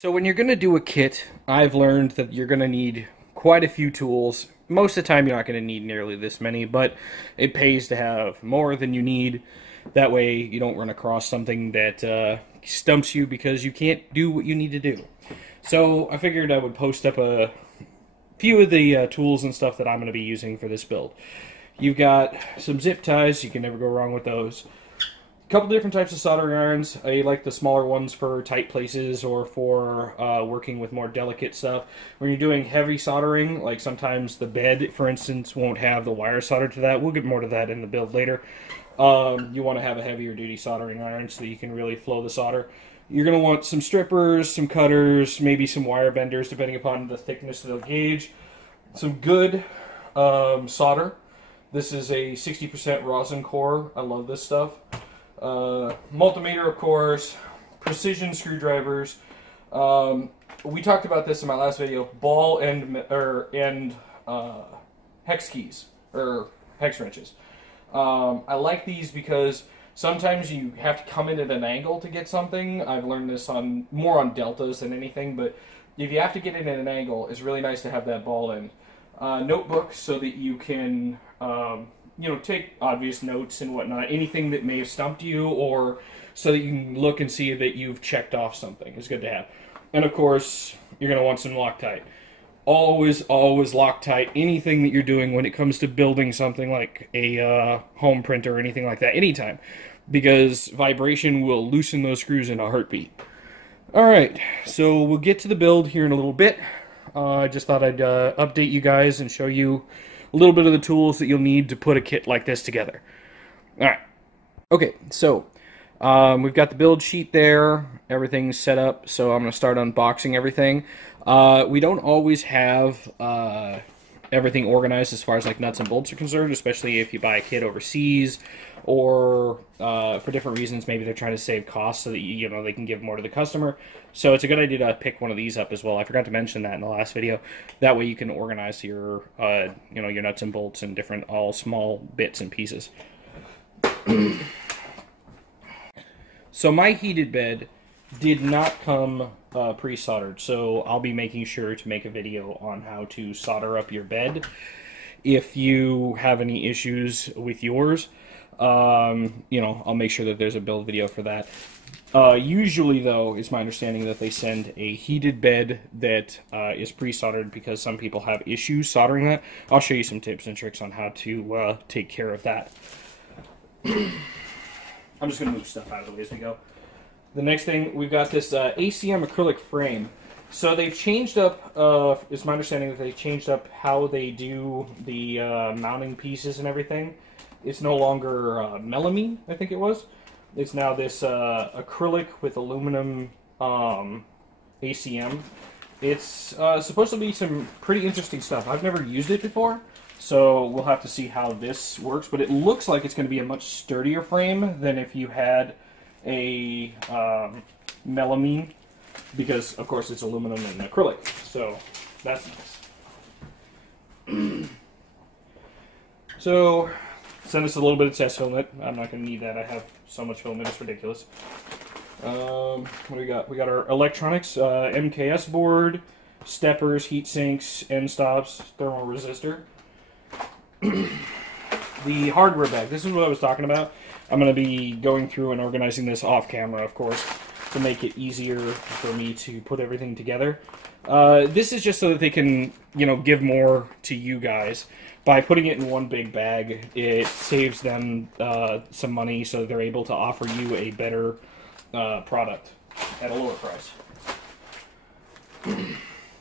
So when you're going to do a kit, I've learned that you're going to need quite a few tools. Most of the time you're not going to need nearly this many, but it pays to have more than you need. That way you don't run across something that stumps you because you can't do what you need to do. So I figured I would post up a few of the tools and stuff that I'm going to be using for this build. You've got some zip ties, you can never go wrong with those. Couple different types of soldering irons. I like the smaller ones for tight places or for working with more delicate stuff. When you're doing heavy soldering, like sometimes the bed, for instance, won't have the wire soldered to that. We'll get more to that in the build later. You want to have a heavier duty soldering iron so that you can really flow the solder. You're going to want some strippers, some cutters, maybe some wire benders depending upon the thickness of the gauge. Some good solder. This is a 60% rosin core. I love this stuff. Multimeter, of course, precision screwdrivers. We talked about this in my last video. Ball and hex keys or hex wrenches. I like these because sometimes you have to come in at an angle to get something. I've learned this more on deltas than anything, but if you have to get in at an angle, it's really nice to have that ball end. Notebook so that you can take obvious notes and whatnot, anything that may have stumped you, or so that you can look and see that you've checked off something is good to have. And of course, you're going to want some Loctite. Always Loctite anything that you're doing when it comes to building something like a home printer or anything like that, anytime, because vibration will loosen those screws in a heartbeat. Alright, so we'll get to the build here in a little bit. I just thought I'd update you guys and show you a little bit of the tools that you'll need to put a kit like this together. Alright. Okay, so we've got the build sheet there. Everything's set up, so I'm going to start unboxing everything. We don't always have everything organized as far as like nuts and bolts are concerned, especially if you buy a kit overseas or for different reasons. Maybe they're trying to save costs so that they can give more to the customer. So it's a good idea to pick one of these up as well. I forgot to mention that in the last video. That way you can organize your your nuts and bolts in different all small bits and pieces. So my heated bed did not come pre-soldered, so I'll be making sure to make a video on how to solder up your bed. If you have any issues with yours, I'll make sure that there's a build video for that. Usually, though, it's my understanding that they send a heated bed that is pre-soldered because some people have issues soldering that. I'll show you some tips and tricks on how to take care of that. I'm just going to move stuff out of the way as we go. The next thing, we've got this ACM acrylic frame. So they've changed up, it's my understanding that they changed up how they do the mounting pieces and everything. It's no longer melamine, I think it was. It's now this acrylic with aluminum ACM. It's supposed to be some pretty interesting stuff. I've never used it before, so we'll have to see how this works. But it looks like it's going to be a much sturdier frame than if you had a melamine, because of course it's aluminum and acrylic, so that's nice. So send us a little bit of test filament. I'm not going to need that. I have so much filament, it's ridiculous. What do we got? We got our electronics, MKS board, steppers, heat sinks, end stops, thermal resistor. The hardware bag. This is what I was talking about. I'm going to be going through and organizing this off camera, of course, to make it easier for me to put everything together. This is just so that they can, give more to you guys. By putting it in one big bag, it saves them some money, so they're able to offer you a better product at a lower price.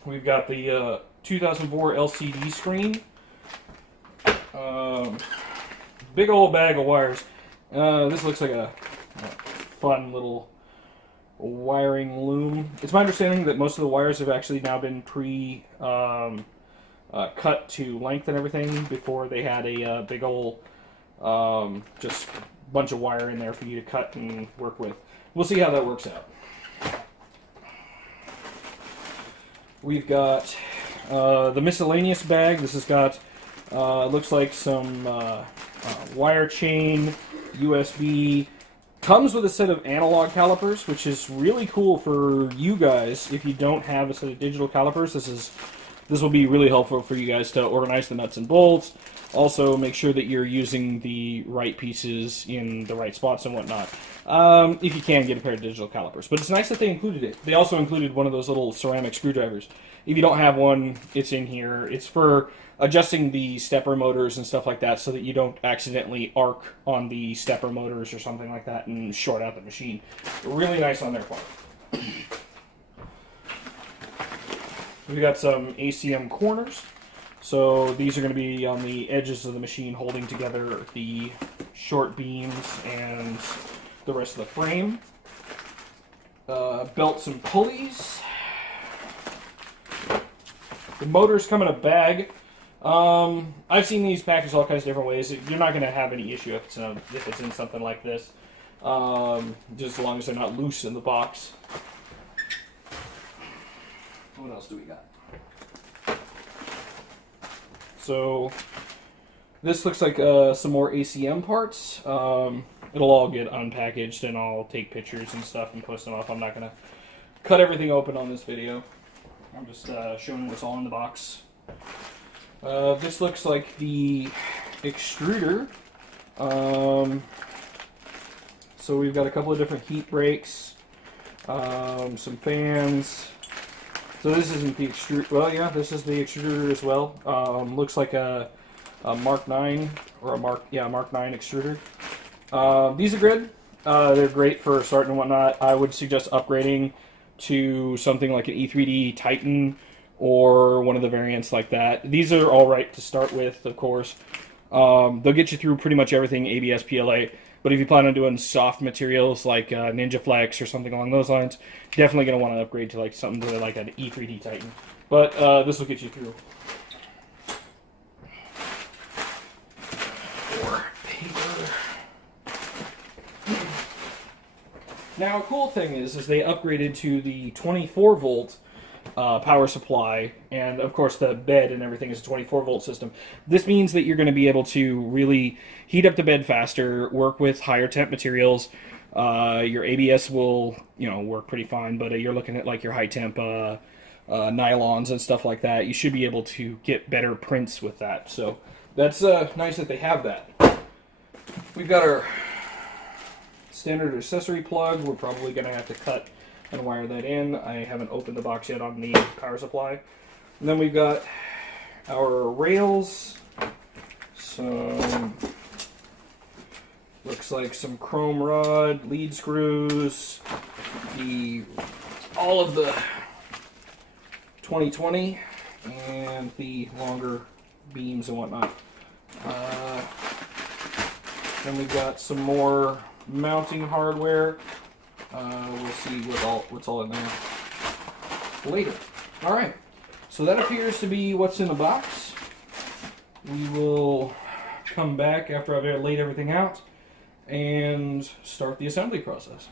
We've got the 2004 LCD screen. Big old bag of wires. This looks like a fun little wiring loom. It's my understanding that most of the wires have actually now been cut to length and everything before they had a big old just bunch of wire in there for you to cut and work with. We'll see how that works out. We've got the miscellaneous bag. This has got looks like some wire chain, USB, Comes with a set of analog calipers, which is really cool for you guys. If you don't have a set of digital calipers, this will be really helpful for you guys to organize the nuts and bolts. Also, make sure that you're using the right pieces in the right spots and whatnot. If you can, get a pair of digital calipers. But it's nice that they included it. They also included one of those little ceramic screwdrivers. If you don't have one, it's in here. It's for adjusting the stepper motors and stuff like that so that you don't accidentally arc on the stepper motors or something like that and short out the machine. Really nice on their part. We've got some ACM corners. So these are going to be on the edges of the machine holding together the short beams and the rest of the frame. Belts and pulleys. The motors come in a bag. I've seen these packaged all kinds of different ways. You're not going to have any issue if it's in something like this, just as long as they're not loose in the box. What else do we got? So this looks like some more ACM parts. It'll all get unpackaged and I'll take pictures and stuff and post them up. I'm not going to cut everything open on this video. I'm just showing what's all in the box. This looks like the extruder. So we've got a couple of different heat breaks, some fans. So this isn't the extruder. Well, yeah, this is the extruder as well. Looks like a Mark 9 or a Mark 9 extruder. These are good. They're great for starting and whatnot. I would suggest upgrading to something like an E3D Titan or one of the variants like that. These are all right to start with, of course. They'll get you through pretty much everything ABS PLA, but if you plan on doing soft materials like Ninja Flex or something along those lines, definitely going to want to upgrade to like something like an E3D Titan. But this will get you through. Or paper. Now, a cool thing is they upgraded to the 24-volt power supply, and of course the bed and everything is a 24-volt system. This means that you're going to be able to really heat up the bed faster, work with higher temp materials. Your ABS will, work pretty fine, but you're looking at like your high temp nylons and stuff like that. You should be able to get better prints with that. So that's nice that they have that. We've got our standard accessory plug. We're probably going to have to cut and wire that in. I haven't opened the box yet on the power supply. And then we've got our rails, some, looks like some chrome rod, lead screws, all of the 2020, and the longer beams and whatnot. Then we've got some more mounting hardware. We'll see what's all in there later. Alright, so that appears to be what's in the box. We will come back after I've laid everything out and start the assembly process.